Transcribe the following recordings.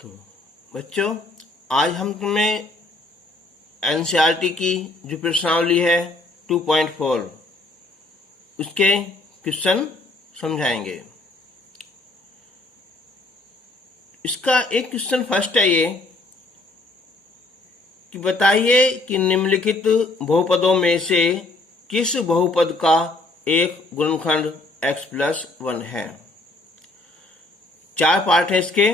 तो बच्चों, आज हम तुम्हें एनसीईआरटी की जो प्रश्नावली है 2.4 उसके क्वेश्चन समझाएंगे। इसका एक क्वेश्चन फर्स्ट है ये कि बताइए कि निम्नलिखित बहुपदों में से किस बहुपद का एक गुणनखंड x+1 है। चार पार्ट है इसके।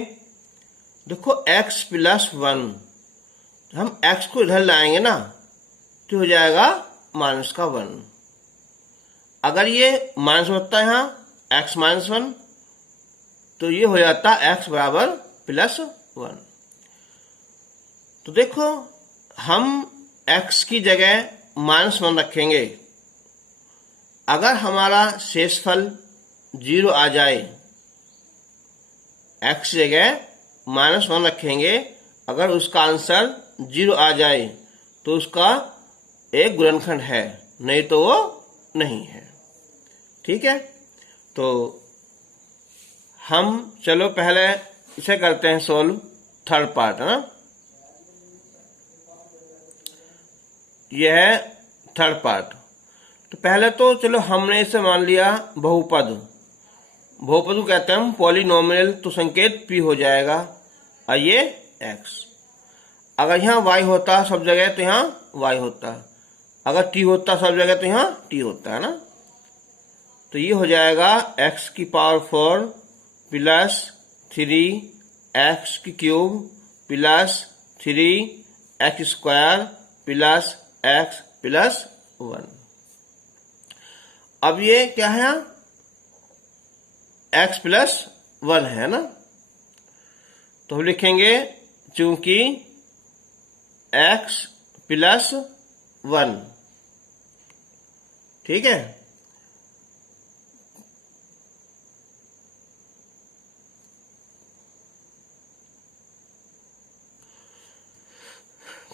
देखो x+1, हम x को इधर लाएंगे ना तो हो जाएगा -1। अगर ये माइनस होता है यहाँ x-1 तो ये हो जाता x बराबर +1। तो देखो हम x की जगह -1 रखेंगे। अगर हमारा शेषफल 0 आ जाए, x जगह -1 रखेंगे, अगर उसका आंसर 0 आ जाए तो उसका एक गुणनखंड है, नहीं तो वो नहीं है। ठीक है, तो हम चलो पहले इसे करते हैं सोल्व। थर्ड पार्ट है ना, यह है थर्ड पार्ट। तो पहले तो चलो हमने इसे मान लिया बहुपद। बहुपद को कहते हैं हम पॉलिनोमियल, तो संकेत p हो जाएगा और ये x। अगर यहाँ y होता सब जगह तो यहाँ y होता, अगर t होता सब जगह तो यहाँ t होता है ना। तो ये हो जाएगा x⁴ plus 3x³ plus 3x² plus x+1। अब ये क्या है, x+1 है ना। तो हम लिखेंगे चूंकि x+1, ठीक है।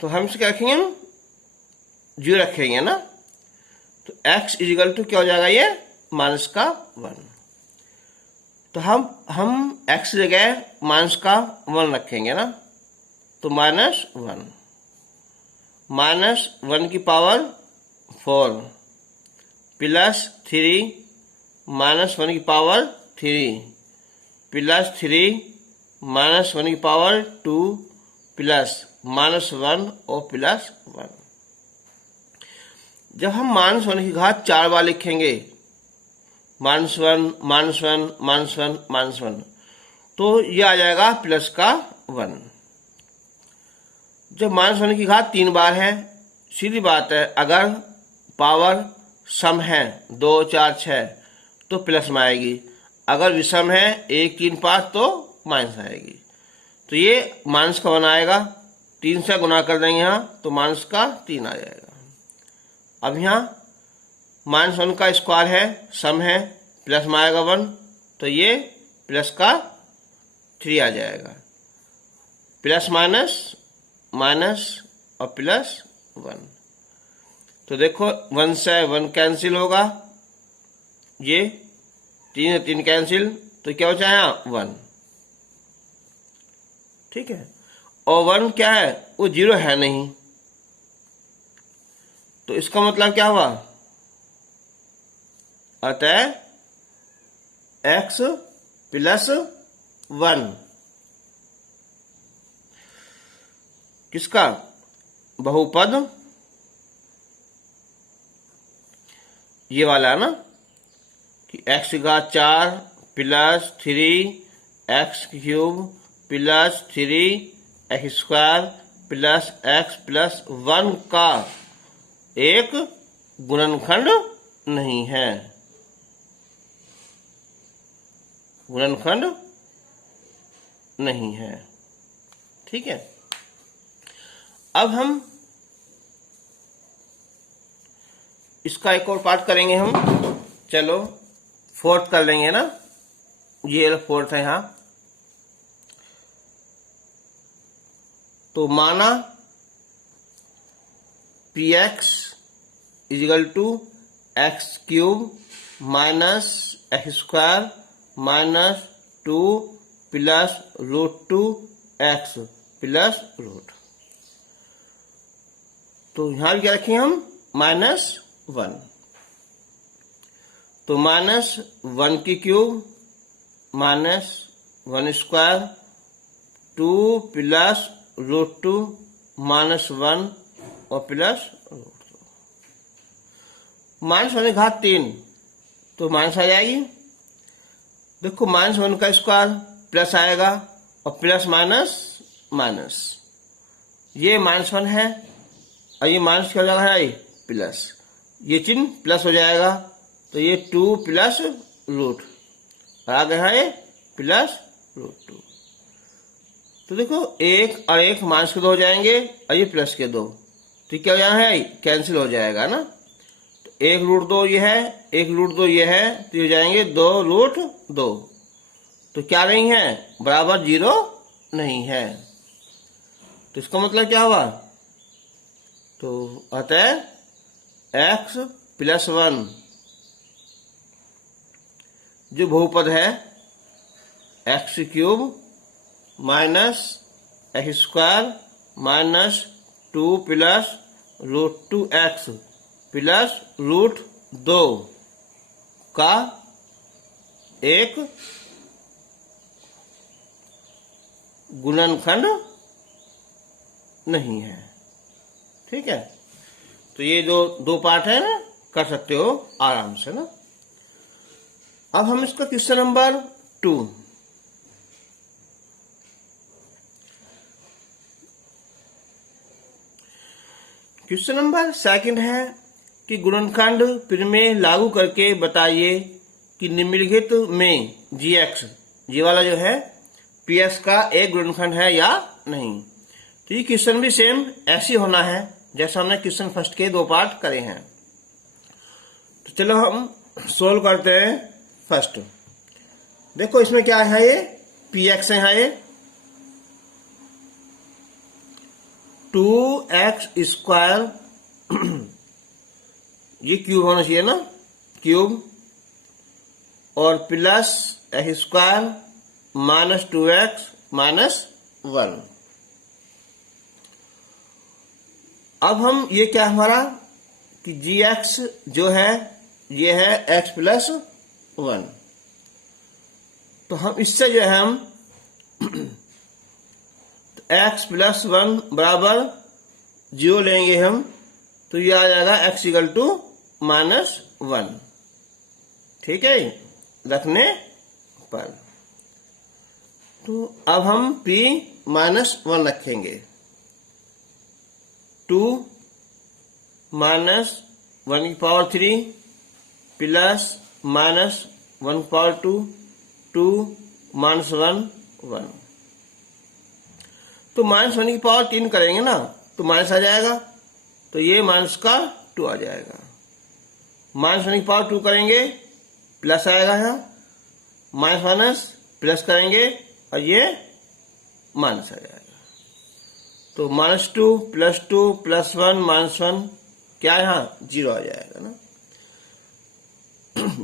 तो हम इसे क्या रखेंगे, 0 रखेंगे ना। तो x = क्या हो जाएगा, ये -1। तो हम x जगह -1 रखेंगे ना, तो -1 की पावर 4 प्लस 3 -1 की पावर 3 प्लस 3 -1 की पावर 2 प्लस -1 और +1। जब हम -1 की घात 4 बार लिखेंगे, -1 -1 -1 -1, तो ये आ जाएगा +1। जब -1 की घात 3 बार है, सीधी बात है, अगर पावर सम है 2 4 6 तो प्लस में आएगी, अगर विषम है 1 3 5 तो माइनस आएगी। तो ये माइनस का 1 आएगा, 3 से गुना कर देंगे यहाँ तो -3 आ जाएगा। अब यहाँ -1 का स्क्वायर है, सम है, प्लस में आएगा 1, तो ये +3 आ जाएगा। प्लस माइनस माइनस और +1। तो देखो 1 से 1 कैंसिल होगा, ये 3 से 3 कैंसिल, तो क्या बचा है 1। ठीक है, और 1 क्या है, वो 0 है नहीं, तो इसका मतलब क्या हुआ, अतः x+1 किसका, बहुपद ये वाला है ना, कि x⁴ plus 3x³ plus 3x² plus x+1 का एक गुणनखंड नहीं है, गुणनखंड नहीं है। ठीक है, अब हम इसका एक और पार्ट करेंगे हम। चलो फोर्थ कर लेंगे ना, ये फोर्थ है यहाँ। तो माना px = x³ minus x² -2 plus √2 x plus root. तो यहां भी क्या रखें हम -1। तो -1 की क्यूब -1² 2 प्लस √2 -1 और प्लस √2। -1 की घात 3 तो माइनस आ जाएगी। देखो -1 का स्क्वायर प्लस आएगा और प्लस माइनस माइनस, ये -1 है और ये माइनस क्या हो जाएगा है प्लस, ये चिन्ह प्लस हो जाएगा तो ये 2 प्लस रूट आ गया है प्लस √2। तो देखो 1 और 1 माइनस के 2 हो जाएंगे और ये प्लस के 2, तो क्या हो जाना है कैंसिल हो जाएगा ना। तो 1 √2 ये है, 1 √2 ये है, तो ये हो जाएंगे 2 √2। तो क्या नहीं है बराबर 0 नहीं है। तो इसका मतलब क्या हुआ, तो अतः x + 1 जो बहुपद है x³ -x² -2 plus √2x plus √2 का एक गुणनखंड नहीं है। ठीक है, तो ये जो 2 पार्ट है ना कर सकते हो आराम से ना। अब हम इसका क्वेश्चन नंबर 2, क्वेश्चन नंबर 2 है कि गुणनखंड प्रमेय लागू करके बताइए कि निम्नलिखित में gx ये वाला जो है px का एक गुणनखंड है या नहीं। तो ये क्वेश्चन भी सेम ऐसे होना है जैसा हमने क्वेश्चन फर्स्ट के 2 पार्ट करे हैं। तो चलो हम सोल्व करते हैं। फर्स्ट देखो इसमें क्या है, ये px है, ये 2x² ये क्यूब होना चाहिए ना, क्यूब, और प्लस x² -2x -1। अब हम ये क्या हमारा कि gx जो है ये है x + 1। तो हम इससे जो है हम x + 1 बराबर 0 लेंगे हम, तो ये आ जाएगा x = -1। ठीक है रखने पर। तो अब हम p -1 रखेंगे, 2 -1⁻³ प्लस -1⁻², 2 -1 1। तो -1⁻³ करेंगे ना तो माइनस आ जाएगा, तो ये -2 आ जाएगा। -1⁻² करेंगे प्लस आएगा यहाँ, माइनस माइनस प्लस करेंगे और ये माइनस आ जाएगा। तो -2 + 2 + 1 -1 क्या यहाँ 0 आ जाएगा ना।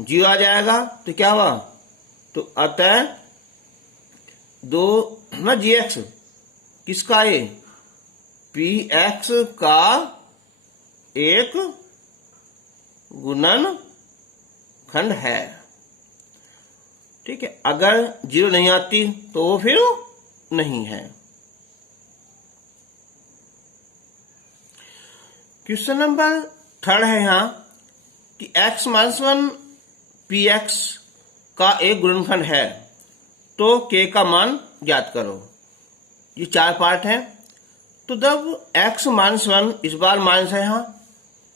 0 आ जाएगा तो क्या हुआ, तो अतः 2 ना gx किसका है px का एक गुणनखंड है। ठीक है, अगर 0 नहीं आती तो वो फिर नहीं है। क्वेश्चन नंबर 3 है यहाँ कि x - 1 px का एक गुणनखंड है तो k का मान ज्ञात करो। ये 4 पार्ट है। तो जब x - 1 इस बार माइनस है यहाँ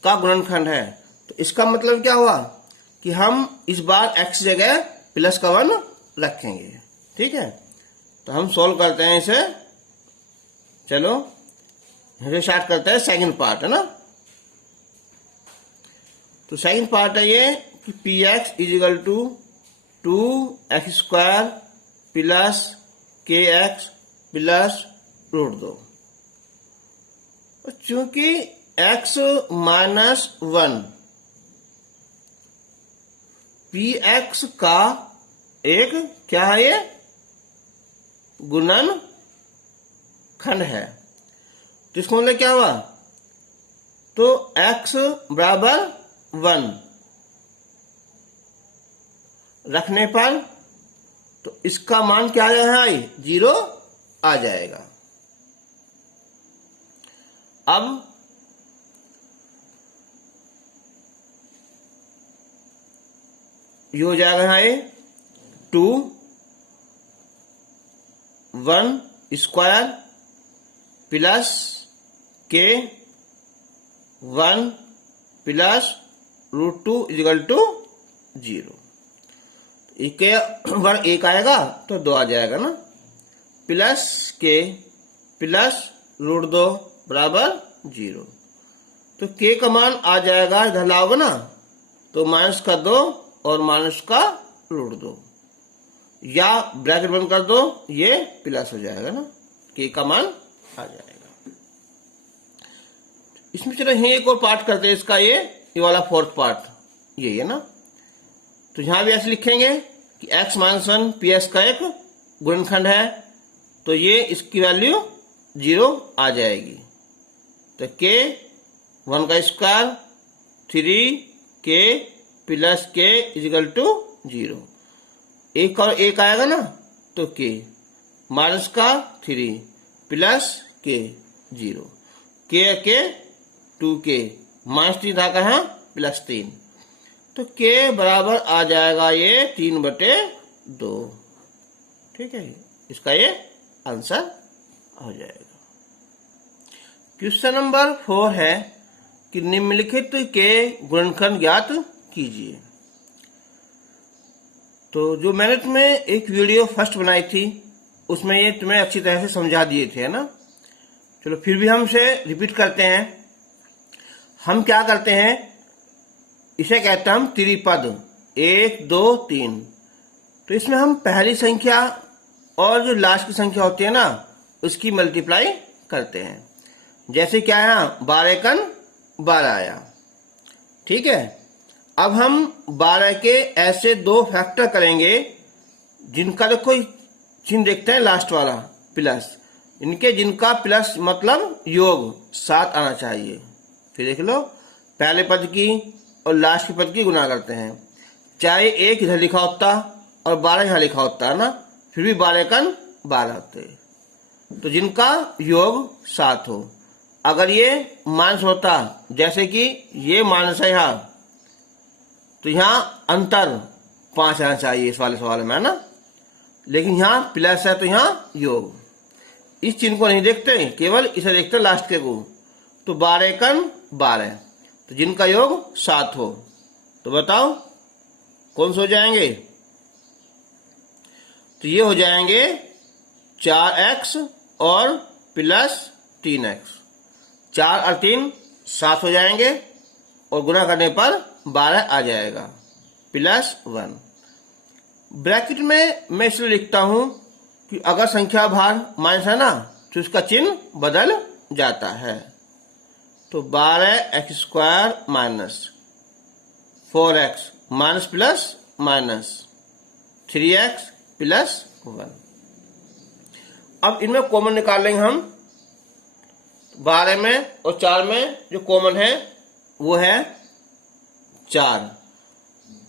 का गुणनखंड है, तो इसका मतलब क्या हुआ कि हम इस बार x जगह प्लस का 1 रखेंगे। ठीक है, तो हम सोल्व करते हैं इसे। चलो स्टार्ट करते हैं सेकंड पार्ट है ना। तो सेकंड पार्ट है ये कि px = 2x² plus kx plus √2। चूंकि x - 1 px का एक क्या है ये गुणनखंड खंड है। तो इसको मतलब क्या हुआ, तो x बराबर 1 रखने पर तो इसका मान क्या आ जाएगा, 0 आ जाएगा। अब ये हो जाएगा यहाँ 2 1 स्क्वायर प्लस के 1 प्लस √2 इक्वल टू 0। के वर्ग 1 आएगा तो 2 आ जाएगा ना, प्लस के प्लस √2 बराबर 0। तो के का मान आ जाएगा, इधर लाओगे ना तो माइनस का 2 और माइनस का √2, या ब्रैकेट बंद कर दो, ये प्लस हो जाएगा ना, के का मान आ जाएगा। इसमें चलो यही एक और पार्ट करते हैं इसका, ये वाला फोर्थ पार्ट ये है ना। तो यहां भी ऐसे लिखेंगे कि x - 1 PS का एक गुणनखंड है, तो ये इसकी वैल्यू 0 आ जाएगी। तो k 1 का square 3k plus k equal to 0, एक और एक आएगा ना तो k माइनस का 3 प्लस k 0, k 2k -3 था कहा +3, तो k बराबर आ जाएगा ये 3/2। ठीक है, इसका ये आंसर हो जाएगा। क्वेश्चन नंबर 4 है कि निम्नलिखित के गुणनखंड ज्ञात कीजिए। तो जो मैंने तुम्हें एक वीडियो फर्स्ट बनाई थी उसमें ये तुम्हें अच्छी तरह से समझा दिए थे, है ना। चलो फिर भी हम इसे रिपीट करते हैं। हम क्या करते हैं, इसे कहते हैं हम त्रिपद, 1 2 3। तो इसमें हम पहली संख्या और जो लास्ट की संख्या होती है ना उसकी मल्टीप्लाई करते हैं। जैसे क्या है, 12 कन 12 आया। ठीक है, अब हम 12 के ऐसे 2 फैक्टर करेंगे जिनका देखो चिन्ह देखते हैं लास्ट वाला प्लस, इनके जिनका प्लस मतलब योग 7 आना चाहिए। फिर देख लो, पहले पद की और लास्ट के पद की गुना करते हैं, चाहे 1 इधर लिखा होता और 12 यहां लिखा होता है ना, फिर भी 12 कन 12 होते, तो जिनका योग 7 हो। अगर ये माइनस होता, जैसे कि ये माइनस है यहां, तो यहां अंतर 5 आना चाहिए इस वाले सवाल में, है ना, लेकिन यहां प्लस है तो यहां योग। इस चिन्ह को नहीं देखते, केवल इसे देखते लास्ट के को। तो 12 कन 12, तो जिनका योग 7 हो, तो बताओ कौन से हो जाएंगे। तो ये हो जाएंगे 4x और प्लस 3x, 4 और 3 7 हो जाएंगे, और गुणा करने पर 12 आ जाएगा प्लस 1। ब्रैकेट में मैं इसलिए लिखता हूं कि अगर संख्या भार माइनस है ना तो इसका चिन्ह बदल जाता है। तो 12x² minus 4x minus plus minus 3x plus 1। अब इनमें कॉमन निकाल लेंगे हम। 12 में और 4 में जो कॉमन है वो है 4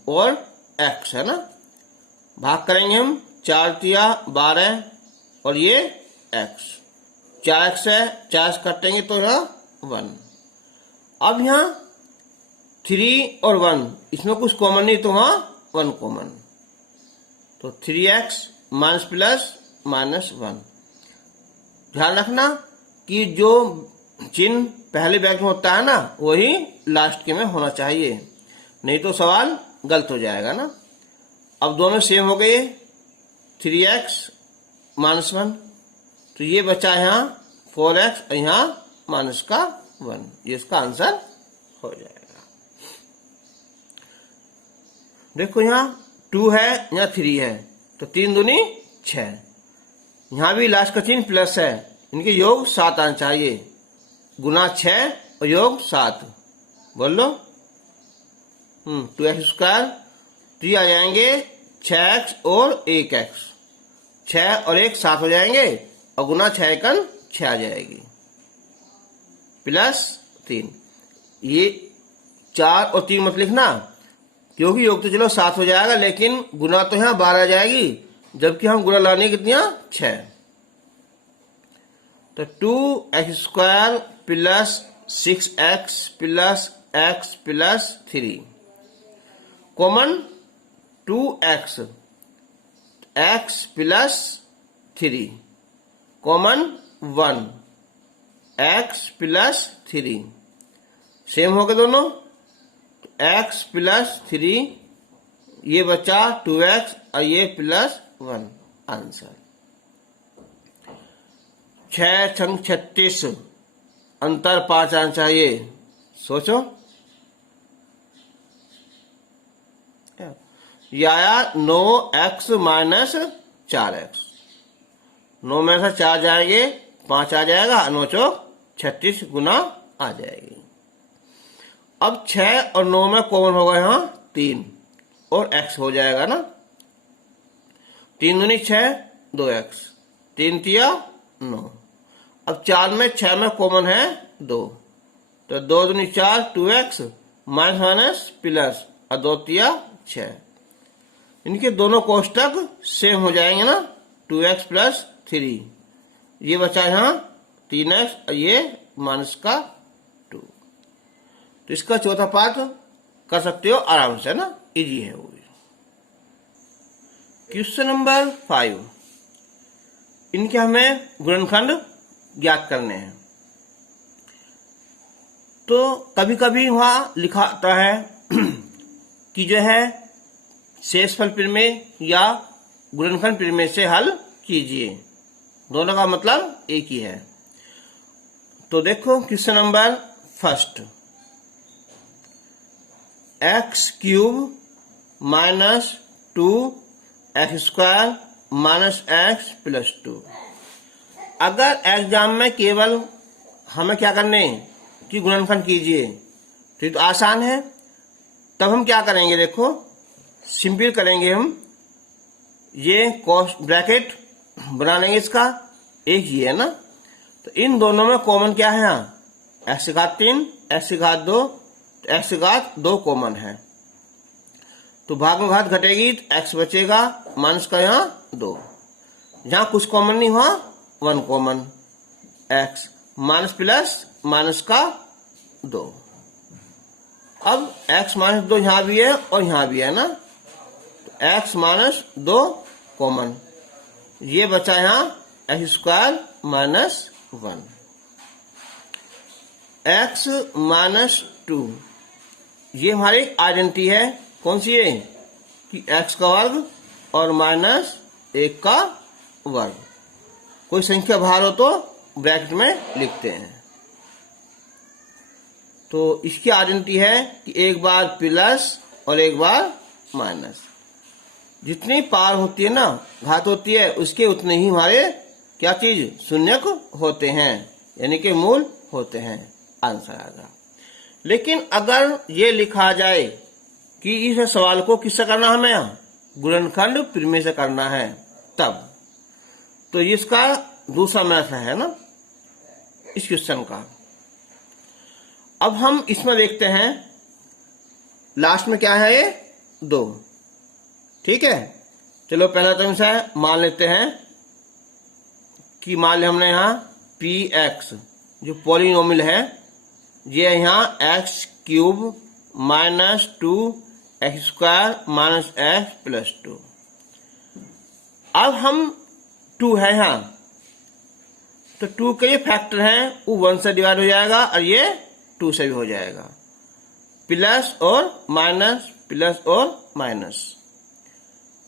और x, है ना। भाग करेंगे हम, 4 तिया 12 और ये x, 4x है, 4 काटेंगे तो यह 1। अब यहाँ 3 और 1 इसमें कुछ कॉमन नहीं, तो वहां 1 कॉमन, तो 3x माइनस प्लस माइनस 1। ध्यान रखना कि जो चिन्ह पहले ब्रैकेट में होता है ना वही लास्ट के में होना चाहिए, नहीं तो सवाल गलत हो जाएगा ना। अब दोनों सेम हो गए, 3x माइनस 1, तो ये बचा यहाँ 4x और यहाँ माइनस का 1, ये इसका आंसर हो जाएगा। देखो यहाँ 2 है, यहाँ 3 है, तो 3 दूनी 6, यहाँ भी लास्ट का चिन्ह प्लस है, इनके योग 7 आना चाहिए, गुना 6 और योग 7, बोल लो 2x², तो ये आ जाएंगे 6x और 1x, 6 और 1 7 हो जाएंगे, और गुना 6 कन 6 आ जाएगी प्लस 3। ये 4 और 3 मत लिखना, क्योंकि योग तो चलो 7 हो जाएगा, लेकिन गुना तो यहाँ 12 आ जाएगी, जबकि हम गुना लाने कितनी 6। तो 2x² plus 6x plus x plus 3 common 2x, x plus 3 common 1, x plus 3 same हो गए दोनों। x प्लस 3 ये बचा 2x और ये प्लस 1। आंसर 6 छंग 36, अंतर 5 आना चाहिए। सोचो, ये आया 9x माइनस 4x। 9 में से 4 जाएंगे, 5 आ जाएगा, 9 चौक 36 गुना आ जाएगी। अब 6 और 9 में कॉमन होगा यहाँ 3 और x हो जाएगा ना। 3 दूनी 6, 2x, 3 तिया 9। अब 4 में 6 में कॉमन है 2, तो 2 दूनी 4, 2x माइनस माइनस प्लस और 2 तिया 6। इनके दोनों कोष्टक सेम हो जाएंगे ना, 2x प्लस 3। ये बचा यहाँ 3x और ये माइनस का 2। तो इसका चौथा पार्ट कर सकते हो आराम से ना, इजी है वो भी। क्वेश्चन नंबर 5, इनके हमें गुणनखंड ज्ञात करने हैं। तो कभी कभी वहां लिखा आता है कि जो है शेषफल प्रमेय या गुणनखंड प्रमेय से हल कीजिए। दोनों का मतलब एक ही है। तो देखो question number 1, x³ minus 2x² minus x plus 2। अगर एग्जाम में केवल हमें क्या करने कि गुणनखंड कीजिए, तो ये तो आसान है। तब हम क्या करेंगे, देखो सिंपल करेंगे हम। ये कॉस्ट ब्रैकेट बना लेंगे, इसका एक ही है ना। तो इन दोनों में कॉमन क्या है यहाँ, x⁻3 x⁻2, तो x⁻2 कॉमन है। तो भाग में घात घटेगी तो x बचेगा, माइनस का यहाँ 2। जहां कुछ कॉमन नहीं हुआ 1 common, x minus plus minus का 2। अब x माइनस 2 यहां भी है और यहां भी है ना, तो x माइनस 2 कॉमन, ये बचा यहां x² माइनस 1। x माइनस 2 ये हमारी आइडेंटिटी है। कौन सी है कि x का वर्ग और माइनस 1 का वर्ग। कोई संख्या बाहर हो तो ब्रैकेट में लिखते हैं। तो इसकी आइडेंटिटी है कि एक बार प्लस और एक बार माइनस। जितनी पार होती है ना, घात होती है, उसके उतने ही हमारे क्या चीज शून्यक होते हैं, यानी कि मूल होते हैं। आंसर आएगा। लेकिन अगर ये लिखा जाए कि इस सवाल को किससे करना है, हमें गुणनखंड प्रमेय से करना है, तब तो इसका दूसरा मैथड है ना इस क्वेश्चन का। अब हम इसमें देखते हैं लास्ट में क्या है, ये 2। ठीक है, चलो पहला तो इनसे मान लेते हैं कि मान लिया हमने यहाँ px जो पॉलिनोमियल है, ये यहाँ x³ minus 2x² minus x plus 2। अब हम 2 है यहाँ, तो 2 के ये फैक्टर हैं, वो 1 से डिवाइड हो जाएगा और ये 2 से भी हो जाएगा। प्लस और माइनस, प्लस और माइनस।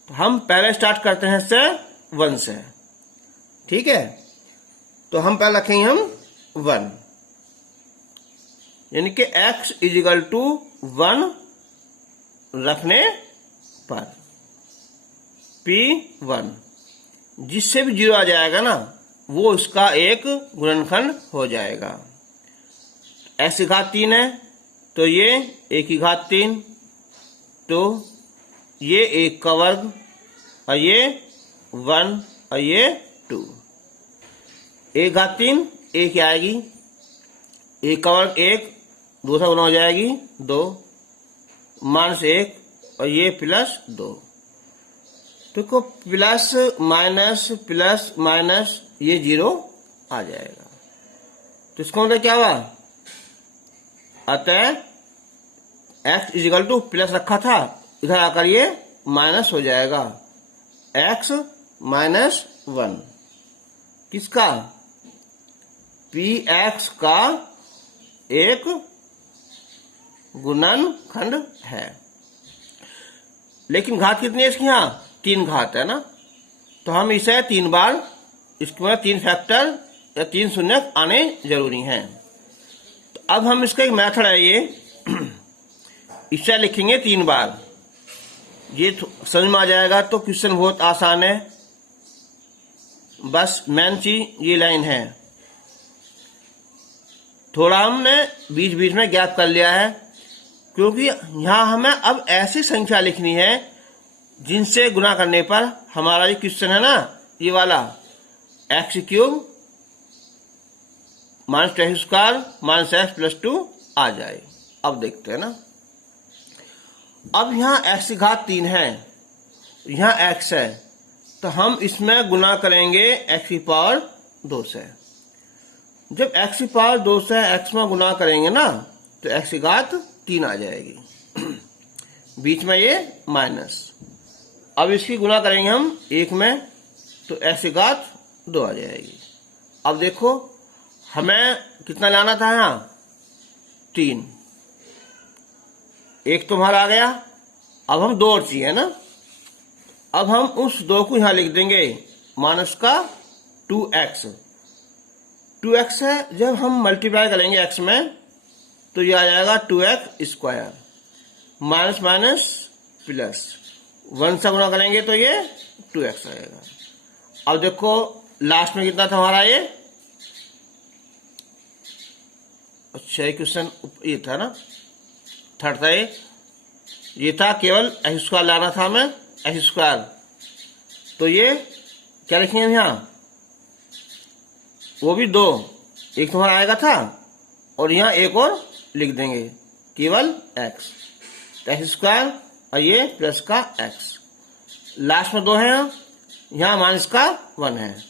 तो हम पहले स्टार्ट करते हैं इससे 1 से। ठीक है, तो हम पहले रखेंगे हम 1, यानी कि x इजिकल टू 1 रखने पर P1 जिससे भी 0 आ जाएगा ना, वो उसका एक गुणनखंड हो जाएगा। x⁻3 है तो ये 1⁻3, तो ये 1 का वर्ग और ये 1 और ये 2। एक घात 3 1 आएगी, एक का वर्ग 1, 2 से गुना हो जाएगी 2, -1 और ये +2। देखो प्लस माइनस ये 0 आ जाएगा। तो इसका मतलब क्या हुआ, अतः x इजिकल टू प्लस रखा था, इधर आकर ये माइनस हो जाएगा, x -1 किसका, px का एक गुणनखंड है। लेकिन घात कितनी है इसकी, यहाँ 3 घात है ना, तो हम इसे 3 बार, इसके मतलब 3 फैक्टर या 3 शून्यक आने जरूरी हैं। तो अब हम इसका एक मेथड है, ये इसे लिखेंगे 3 बार, ये समझ में आ जाएगा। तो क्वेश्चन बहुत आसान है, बस मेन चीज ये लाइन है। थोड़ा हमने बीच बीच में गैप कर लिया है, क्योंकि यहां हमें अब ऐसी संख्या लिखनी है जिनसे गुना करने पर हमारा ये क्वेश्चन है ना, ये वाला x³ -x² -x +2 आ जाए। अब देखते हैं ना, अब यहाँ x की घात 3 है, यहाँ x है, तो हम इसमें गुना करेंगे x की पावर 2 से। जब x की पावर 2 से x में गुना करेंगे ना, तो x की घात 3 आ जाएगी, बीच में ये माइनस। अब इसकी गुना करेंगे हम 1 में, तो x की घात 2 आ जाएगी। अब देखो हमें कितना लाना था, यहाँ 3, 1 तो हमारा आ गया। अब हम 2 और चाहिए ना, अब हम उस 2 को यहां लिख देंगे -2x। 2x है, जब हम मल्टीप्लाई करेंगे x में तो ये आ जाएगा 2x², माइनस माइनस प्लस, 1 से गुना करेंगे तो ये 2x आएगा। अब देखो लास्ट में कितना था हमारा ये, अच्छा क्वेश्चन ये था ना, थर्ड था ये था केवल x² लाना था हमें, x²। तो ये क्या लिखेंगे हम यहाँ, वो भी 2, एक तुम्हारा आएगा था, और यहाँ एक और लिख देंगे केवल x, x² और ये प्लस का x, लास्ट में 2 है, यहाँ माइनस का 1 है,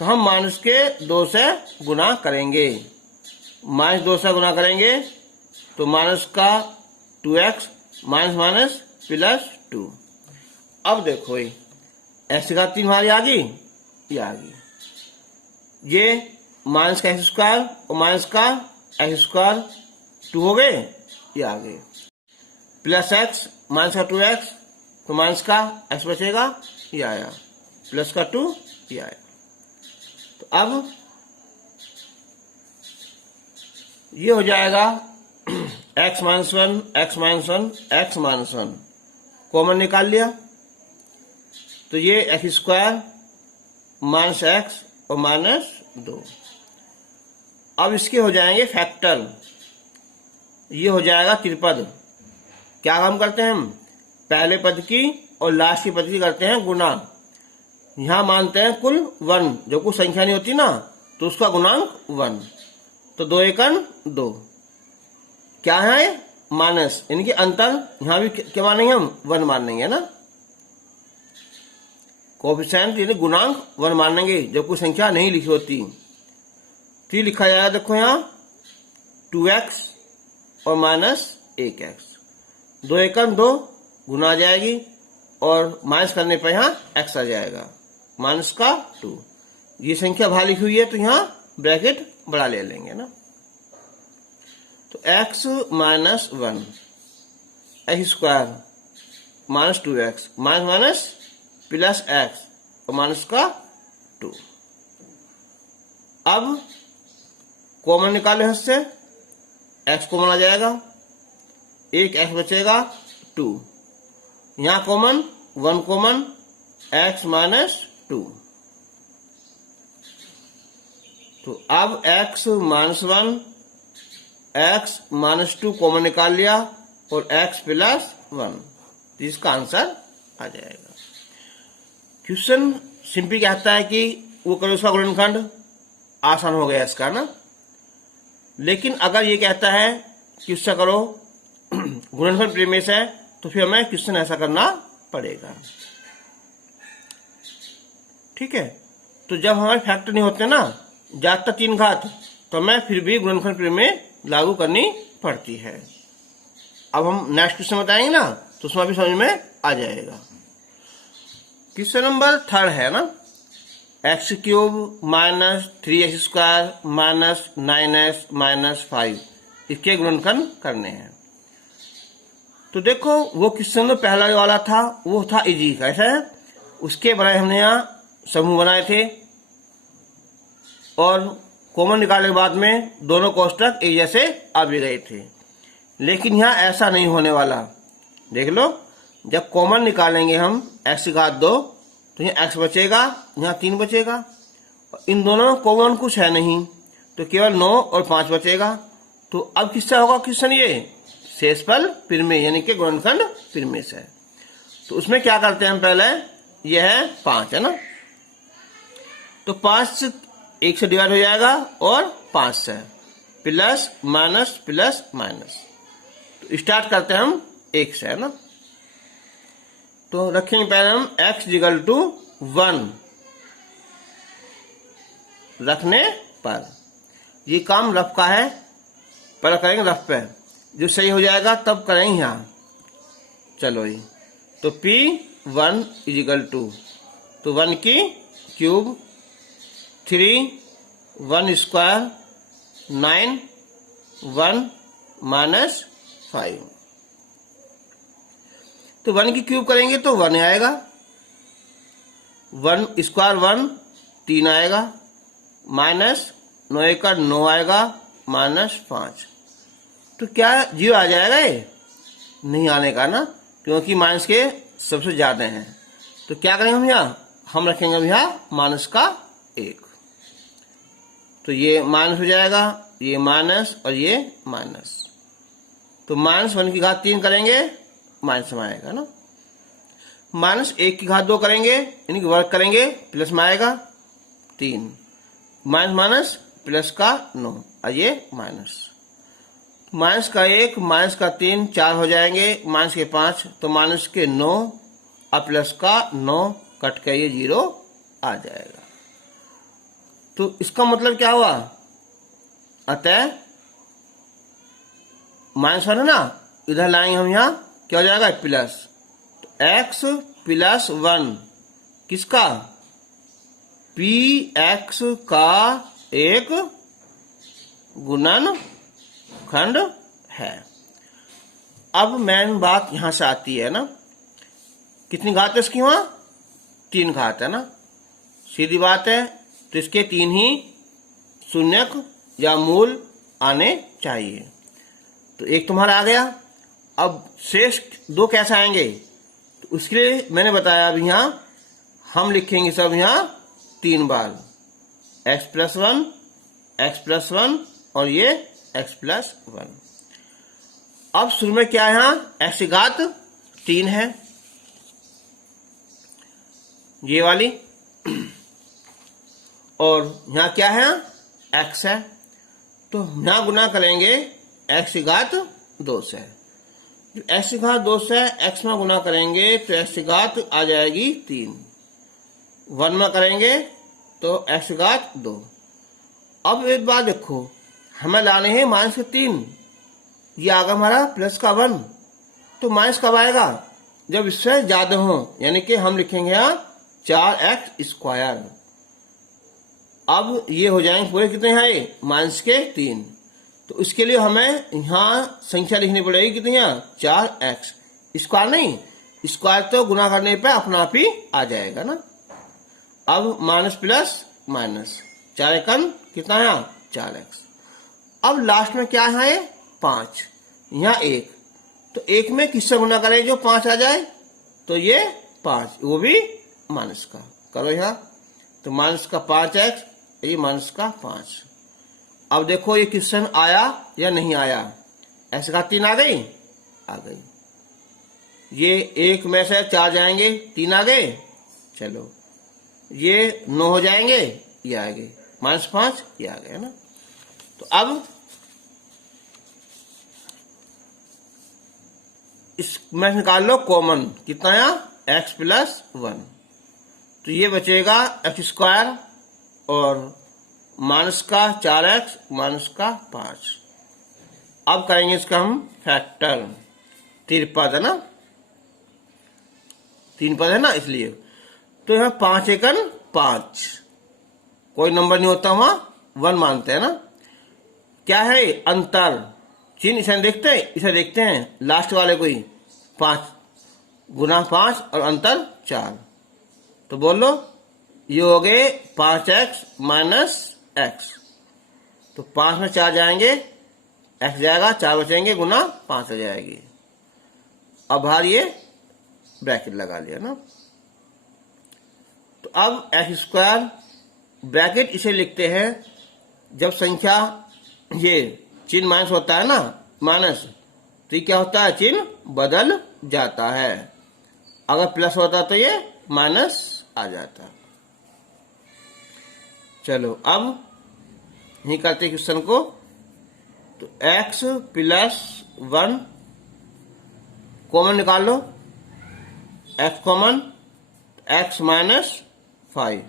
तो हम माइनस के 2 से गुना करेंगे, -2 से गुना करेंगे तो माइनस का 2x माइनस +2। अब देखो ये x की घात 3 हमारी आ गई, ये आ गई, ये माइनस का x² और माइनस का x² 2 हो गए, ये आ गए, प्लस x माइनस का 2x, तो माइनस का x बचेगा, ये आया, प्लस का 2 ये आया। तो अब ये हो जाएगा x -1 x -1 x -1 कॉमन निकाल लिया, तो ये x² -x और -2। अब इसके हो जाएंगे फैक्टर, ये हो जाएगा त्रिपद। क्या काम करते हैं हम, पहले पद की और लास्ट की पद की करते हैं गुना। यहां मानते हैं कुल 1, जो कुछ संख्या नहीं होती ना तो उसका गुणांक 1, तो 2 एकन 2, क्या है माइनस, इनके अंतर, यहां भी क्या मानेंगे हम 1 मानेंगे ना, कोएफिशिएंट यानी गुणांक 1 मानेंगे जब कोई संख्या नहीं लिखी होती। फिर लिखा जाएगा, देखो यहाँ 2x और -1x, 2 एकम 2 गुना आ जाएगी, और माइनस करने पर यहाँ x आ जाएगा, माइनस का 2। ये संख्या बाहर लिखी हुई है तो यहाँ ब्रैकेट बड़ा ले लेंगे ना, तो x -1 x² -2x minus plus x और माइनस का 2। अब कॉमन निकाले उससे, x कॉमन आ जाएगा, एक x बचेगा 2, यहां कॉमन 1 कॉमन, x -2। तो अब x -1 x -2 कॉमन निकाल लिया और x +1, तो इसका आंसर आ जाएगा। क्वेश्चन सिंपल कहता है कि वो करो उसका गुणनखंड, आसान हो गया इसका ना। लेकिन अगर ये कहता है कि उससे करो गुणनफल प्रीमेस है, तो फिर हमें क्वेश्चन ऐसा करना पड़ेगा। ठीक है, तो जब हमारे फैक्टर नहीं होते ना, ज्यादातर 3 घात, तो हमें फिर भी गुणनफल प्रमेय लागू करनी पड़ती है। अब हम नेक्स्ट क्वेश्चन बताएंगे ना, तो उसमें भी समझ में आ जाएगा। क्वेश्चन नंबर 3 है ना, x cube minus 3x square minus 9x minus 5 इसके गुणनखंड करने हैं। तो देखो वो क्वेश्चन में पहला वाला था वो था इजी का, ऐसा है। उसके बनाए हमने यहाँ समूह बनाए थे और कॉमन निकालने के बाद में दोनों कोष्टक एक जैसे आ भी गए थे। लेकिन यहाँ ऐसा नहीं होने वाला। देख लो, जब कॉमन निकालेंगे हम x की घात 2, तो यहाँ x बचेगा, यहाँ 3 बचेगा। इन दोनों कॉमन कुछ है नहीं, तो केवल 9 और 5 बचेगा। तो अब किससे होगा क्वेश्चन, ये शेषफल प्रमेय यानी कि गुणनखंड प्रमेय से। तो उसमें क्या करते हैं हम पहले, यह है 5 है ना, तो 5 1 से डिवाइड हो जाएगा और 5 से प्लस माइनस प्लस माइनस। तो स्टार्ट करते हैं हम 1 से है ना। तो रखेंगे पहले हम x इक्वल टू 1 रखने पर, ये काम रफ का है, पहले करेंगे रफ पे, जो सही हो जाएगा तब करेंगे यहाँ। चलो ये तो P1 इक्वल टू, तो 1 की क्यूब 3 1 स्क्वायर 9 1 माइनस 5। तो 1 की क्यूब करेंगे तो 1 आएगा, 1 स्क्वायर 1 3 आएगा, माइनस 9 का 9 आएगा, माइनस 5। तो क्या 0 आ जाएगा, ये नहीं आने का ना, क्योंकि माइनस के सबसे ज्यादा हैं। तो क्या करेंगे हम यहाँ, हम रखेंगे अब यहाँ माइनस का 1। तो ये माइनस हो जाएगा, ये माइनस और ये माइनस। तो माइनस 1 की घात 3 करेंगे, माइनस में आएगा ना। माइनस 1 की घात 2 करेंगे, यानी कि वर्ग करेंगे, प्लस में आएगा 3। माइनस माइनस प्लस का 9 और ये माइनस। माइनस का 1 माइनस का 3 4 हो जाएंगे, माइनस के 5, तो माइनस के 9 और प्लस का 9 कट के ये 0 आ जाएगा। तो इसका मतलब क्या हुआ, अतः माइनस 1 है ना, इधर लाएंगे हम, यहाँ क्या हो जाएगा प्लस। तो x प्लस 1 किसका, px का एक गुणनखंड है। अब मेन बात यहां से आती है ना, कितनी घात है इसकी, वहां 3 घात है ना, सीधी बात है। तो इसके 3 ही शून्यक या मूल आने चाहिए। तो एक तुम्हारा आ गया। अब शेष 2 कैसे आएंगे, तो उसके लिए मैंने बताया अब यहां हम लिखेंगे सब यहाँ 3 बार, x प्लस 1 x प्लस 1 और ये x प्लस 1। अब शुरू में क्या है, यहाँ x की घात 3 है, ये वाली, और यहाँ क्या है x है। तो यहाँ गुना करेंगे x की घात 2 से। x की घात 2 से x में गुना करेंगे तो x की घात आ जाएगी 3। 1 में करेंगे तो x की घात 2। अब एक बात देखो, हमें लाने हैं माइनस के 3, ये आगा हमारा प्लस का 1। तो माइनस कब आएगा, जब इससे ज्यादा हो, यानी कि हम लिखेंगे यहाँ 4x स्क्वायर। अब ये हो जाएंगे पूरे कितने हैं, माइनस के 3। तो इसके लिए हमें यहाँ संख्या लिखनी पड़ेगी कितनी, यहाँ 4x स्क्वायर, नहीं स्क्वायर तो गुना करने पे अपना आप ही आ जाएगा ना। अब माइनस प्लस माइनस, 4 एकम कितना है 4x। अब लास्ट में क्या है 5, यहाँ 1, तो 1 में किससे गुना करें जो 5 आ जाए, तो ये 5, वो भी माइनस का करो यहाँ। तो माइनस का 5x, ये माइनस का 5। अब देखो ये क्वेश्चन आया या नहीं आया, ऐसे का 3 आ गई, आ गई। ये 1 में से 4 जाएंगे, 3 आ गए, चलो ये 9 हो जाएंगे, ये आ गए। -5 ये आ गया ना। तो अब इसमें निकाल लो कॉमन, कितना आया x प्लस 1। तो ये बचेगा x² और माइनस का 4x माइनस का 5। अब करेंगे इसका हम फैक्टर, तिरपद है ना, 3 पद है ना इसलिए। तो यहाँ 5 एकन 5, कोई नंबर नहीं होता वहां 1 मानते हैं ना। क्या है अंतर, चिन्ह इसे देखते हैं लास्ट वाले को ही, 5 गुना 5 और अंतर 4। तो बोलो ये हो गए 5x माइनस x। तो 5 में 4 जाएंगे, x जाएगा, 4 बचेंगे, गुना 5 हो जाएगी। अब बाहर ये ब्रैकेट लगा लिया ना। तो अब x² ब्रैकेट इसे लिखते हैं जब संख्या ये चिन्ह माइनस होता है ना, माइनस, तो ये क्या होता है, चिन्ह बदल जाता है। अगर प्लस होता तो ये माइनस आ जाता। चलो अब यही करते क्वेश्चन को। तो x प्लस 1 कॉमन निकाल लो, x common, x minus 5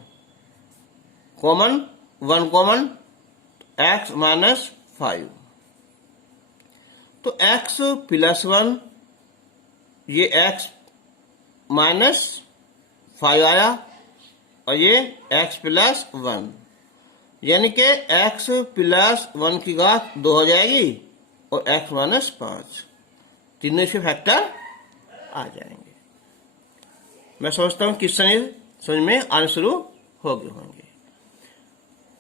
common, 1 common, x minus 5। तो x प्लस 1 ये x माइनस 5 आया और ये x प्लस 1, यानी कि x प्लस 1 की घात 2 हो जाएगी और x माइनस 5, तीनों इसके फैक्टर आ जाएंगे। मैं सोचता हूं क्वेश्चन समझ में आने शुरू हो गए होंगे।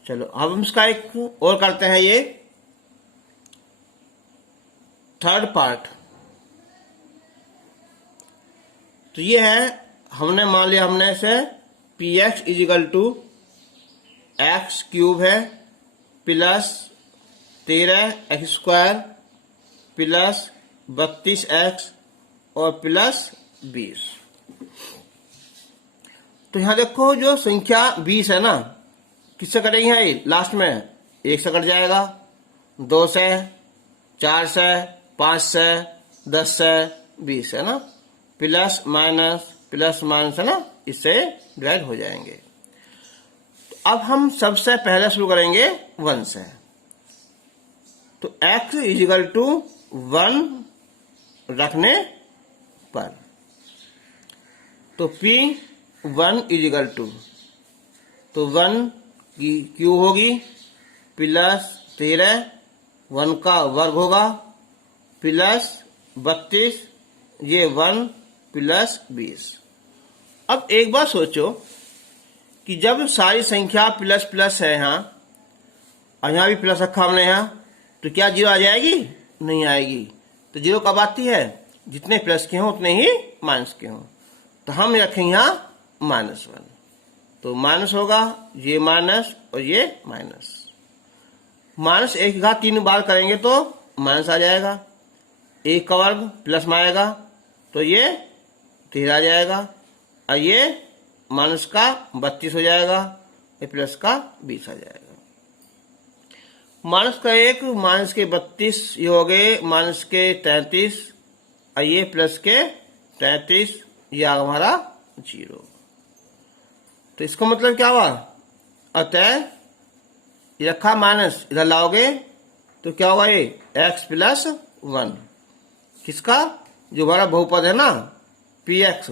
चलो अब हम इसका एक और करते हैं, ये थर्ड पार्ट। तो ये है, हमने मान लिया हमने इसे px equal to x cube है प्लस 13x² प्लस 32x और प्लस 20। तो यहां देखो जो संख्या 20 है ना, किससे कटेगी है, लास्ट में 1 से कट जाएगा, 2 से, 4 से, 5 से, 10 से, 20 है ना, प्लस माइनस है ना, इससे डिवाइड हो जाएंगे। तो अब हम सबसे पहले शुरू करेंगे 1 से। तो x इजिकल टू 1 रखने पर, तो p1 इजिकल टू, तो 1 की क्यू होगी प्लस 13, 1 का वर्ग होगा प्लस 32, ये 1 प्लस 20। अब एक बात सोचो कि जब सारी संख्या प्लस प्लस है यहाँ, और यहाँ भी प्लस रखा हमने यहाँ, तो क्या 0 आ जाएगी, नहीं आएगी। तो 0 कब आती है, जितने प्लस के हों उतने ही माइनस के हों। तो हम रखेंगे यहाँ -1, तो माइनस होगा, ये माइनस और ये माइनस। माइनस 1 की घात 3 बार करेंगे तो माइनस आ जाएगा, 1 का वर्ग प्लस में आएगा तो ये 13 आ जाएगा, और ये माइनस का 32 हो जाएगा, ये प्लस का 20 आ जाएगा। माइनस का 1 माइनस के 32, ये हो गए माइनस के 33, और ये प्लस के 33, ये आ हमारा 0। तो इसका मतलब क्या हुआ, अतः ये रखा माइनस, इधर लाओगे तो क्या होगा, ये x प्लस 1, किसका, जो हमारा बहुपद है ना px,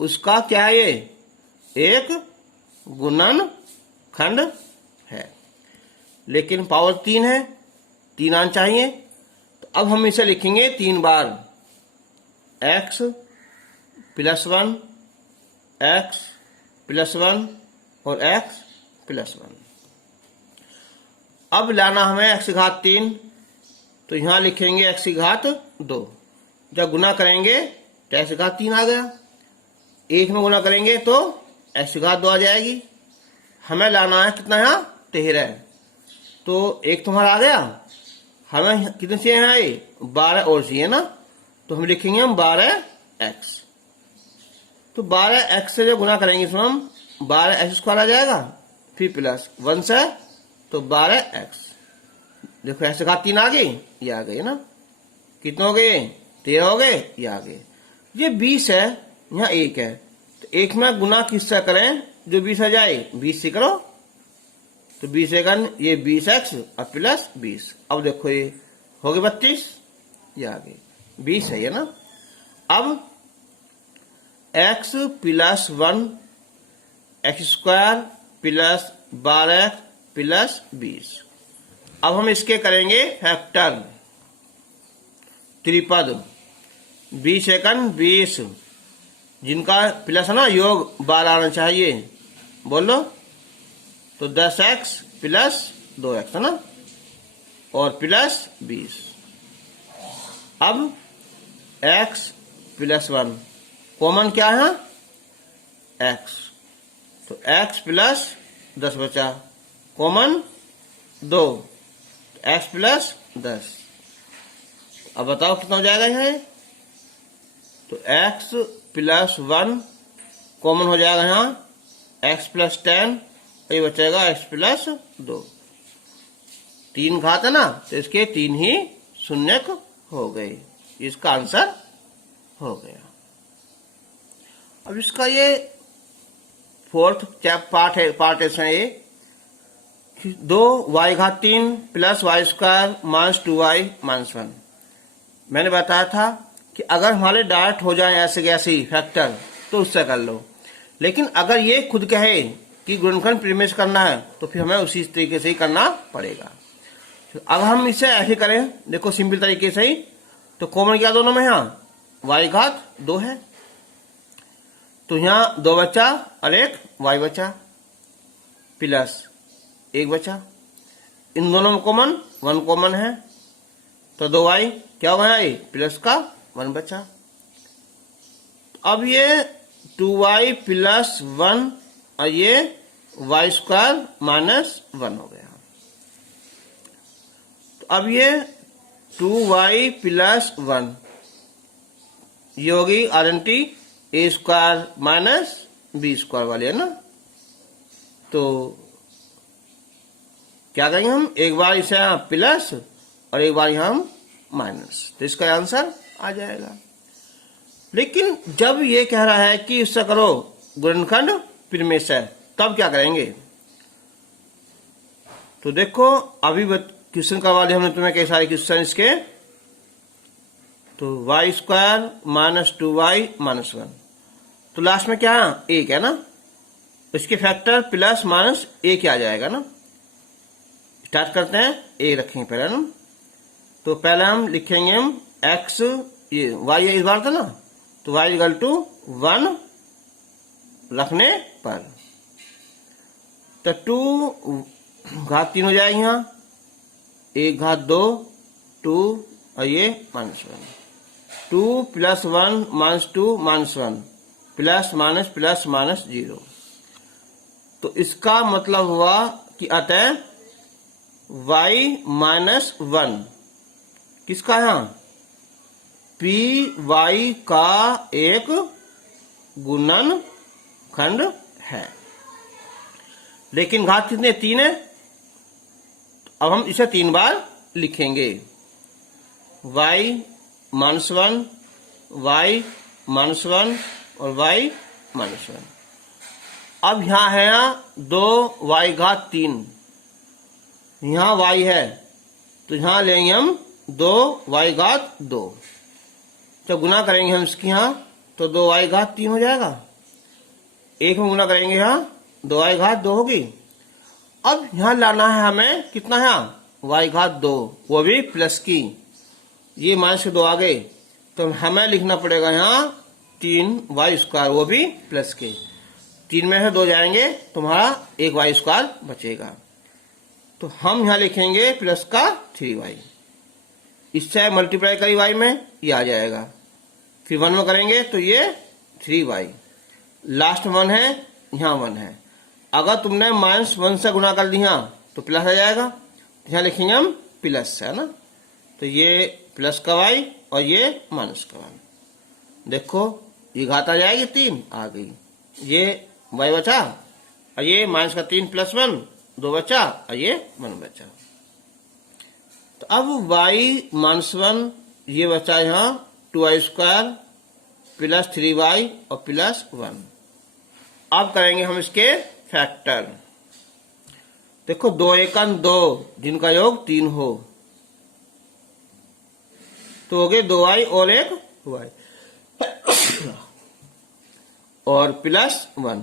उसका क्या है, ये एक गुणन खंड है, लेकिन पावर 3 है, 3 आना चाहिए। तो अब हम इसे लिखेंगे 3 बार, x प्लस 1, x प्लस 1 और x प्लस 1। अब लाना हमें x की घात 3, तो यहां लिखेंगे x की घात 2। जब गुना करेंगे तो x की घात 3 आ गया, 1 में गुना करेंगे तो x की घात 2 आ जाएगी। हमें लाना है कितना, यहाँ 13, तो 1 तुम्हारा आ गया, हमें कितने चाहिए यहाँ, ये 12 और चाहिए ना, तो हम लिखेंगे हम 12x। तो 12x से जो गुना करेंगे इसमें हम 12x² आ जाएगा, फिर प्लस 1 से तो 12x। देखो ऐसे घात 3 आ गई, ये आ गई ना। कितने हो गए? 13 हो गए, ये आ गए। ये 20 है, यहाँ 1 है, तो 1 में गुना किससे करें जो 20 आ जाए? 20 से करो, तो 20 एकन ये 20x और प्लस 20। अब देखो ये हो गए 32, ये आ गए 20 है ये ना। अब x plus 1 x square plus 12x plus 20। अब हम इसके करेंगे फैक्टर, त्रिपद। 20 एकन 20, जिनका प्लस है ना योग 12 आना चाहिए, बोलो। तो 10x प्लस 2x है ना, और प्लस 20। अब x प्लस 1 कॉमन क्या है? x, तो x प्लस 10 बचा, कॉमन 2, x प्लस 10। अब बताओ कितना हो जाएगा यहाँ? तो x प्लस 1 कॉमन हो जाएगा यहाँ, x प्लस 10, ये बचेगा x प्लस 2। 3 घात है ना, तो इसके 3 ही शून्यक हो गए। इसका आंसर हो गया। अब इसका ये 4th पार्ट है ये 2y3 plus y square minus 2y minus 1। मैंने बताया था कि अगर हमारे डायरेक्ट हो जाए ऐसे कैसे फैक्टर तो उससे कर लो, लेकिन अगर ये खुद कहे कि गुणनखंड प्रीमेश करना है तो फिर हमें उसी तरीके से ही करना पड़ेगा। अब हम इसे ऐसे करें, देखो सिंपल तरीके से ही। तो कॉमन क्या दोनों में? यहाँ y घात 2 है, तो यहाँ 2 बचा और 1 y बचा, प्लस 1 बचा। इन दोनों में कॉमन 1 कॉमन है, तो 2y क्या होगा? ये प्लस का 1 बचा। अब ये 2y प्लस 1 और ये y स्क्वायर माइनस 1 हो गया। तो अब ये 2y प्लस 1 ये होगी आइडेंटिटी ए स्क्वायर माइनस बी स्क्वायर वाली है ना। तो क्या करेंगे हम? एक बार इसे यहाँ प्लस और एक बार यहाँ हम माइनस, तो इसका आंसर आ जाएगा। लेकिन जब ये कह रहा है कि इससे करो गुणनखंड प्रीमेश है, तब क्या करेंगे? तो देखो अभी क्वेश्चन करवा दिए हमने तुम्हें कई सारे क्वेश्चन इसके। तो y square minus 2y minus 1, तो लास्ट में क्या है? 1 है ना, इसके फैक्टर प्लस माइनस 1 आ जाएगा ना। स्टार्ट करते हैं, a रखेंगे पहले ना। तो पहले हम लिखेंगे हम x, ये y इस बार था ना, तो y इक्वल टू 1 रखने पर, तो 2 घात 3 हो जाएगी यहाँ, 1 घात 2 2 और ये minus 1, 2 plus 1 minus 2 minus 1 plus minus 0। तो इसका मतलब हुआ कि अतः y माइनस 1 किसका है? पी वाई का एक गुणनखंड है। लेकिन घात कितने? 3 है। अब हम इसे 3 बार लिखेंगे, y माइनस 1, y माइनस 1 और y माइनस 1। अब यहाँ है 2y घात 3, यहाँ y है, तो यहाँ लेंगे हम 2y घात 2। जब गुना करेंगे हम इसकी यहाँ, तो 2y घात 3 हो जाएगा। 1 में गुना करेंगे यहाँ, 2y घात 2 होगी। अब यहाँ लाना है हमें कितना है? y घात 2, वो भी प्लस की। ये माइनस 2 आ गए, तो हमें लिखना पड़ेगा यहाँ 3y स्क्वायर, वो भी प्लस के। 3 में से 2 जाएंगे, तुम्हारा 1 y स्क्वायर बचेगा। तो हम यहाँ लिखेंगे प्लस का 3y, इससे मल्टीप्लाई करी y में, ये आ जाएगा। फिर 1 में करेंगे तो ये 3y, लास्ट 1 है, यहाँ 1 है। अगर तुमने माइनस 1 से गुना कर दिया तो प्लस आ जाएगा, यहाँ लिखेंगे हम प्लस, है ना। तो ये प्लस का y और ये माइनस का 1। देखो ये घात आ जाएगी 3, आ गई, ये y बचा और ये माइनस का 3 प्लस 1 2 बचा और ये 1 बचा। तो अब y माइनस 1 ये बचा यहाँ 2y² प्लस 3y और प्लस 1। अब करेंगे हम इसके फैक्टर। देखो 2 एकन 2 जिनका योग 3 हो तो हो गए 2y और एक y और प्लस 1।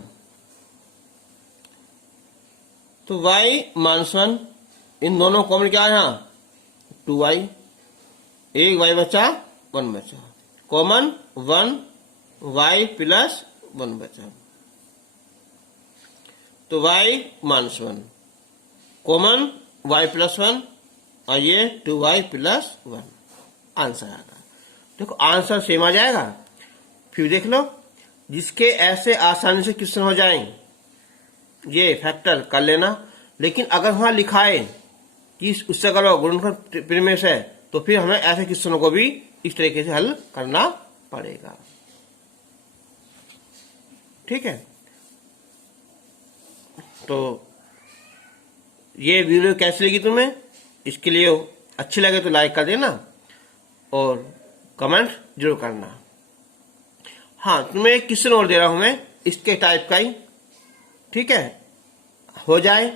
तो y माइनस 1 इन दोनों कॉमन क्या है यहाँ 2y, एक y बचा 1 बचा, कॉमन 1y प्लस 1 बचा। तो y minus 1 common y plus 1 और ये 2y प्लस 1 आंसर आएगा। देखो आंसर सेम आ जाएगा। फिर देख लो जिसके ऐसे आसानी से क्वेश्चन हो जाएं ये फैक्टर कर लेना, लेकिन अगर वहां लिखाए कि उससे करो गुणनखंड प्रीमियर से तो फिर हमें ऐसे क्वेश्चनों को भी इस तरीके से हल करना पड़ेगा। ठीक है, तो ये वीडियो कैसी लगी तुम्हें, इसके लिए अच्छी लगे तो लाइक कर देना और कमेंट जरूर करना। हाँ, तुम्हें एक क्वेश्चन और दे रहा हूं मैं इसके टाइप का ही। ठीक है, हो जाए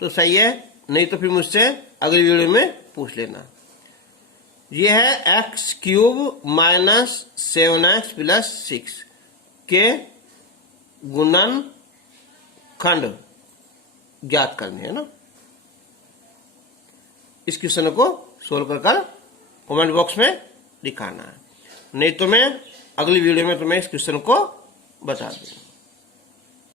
तो सही है, नहीं तो फिर मुझसे अगली वीडियो में पूछ लेना। ये है x³ माइनस 7x प्लस 6 के गुणनखंड ज्ञात करने है ना। इस क्वेश्चन को सोल्व कर कमेंट बॉक्स में दिखाना है, नहीं तो मैं अगली वीडियो में तुम्हें इस क्वेश्चन को बता दूंगा।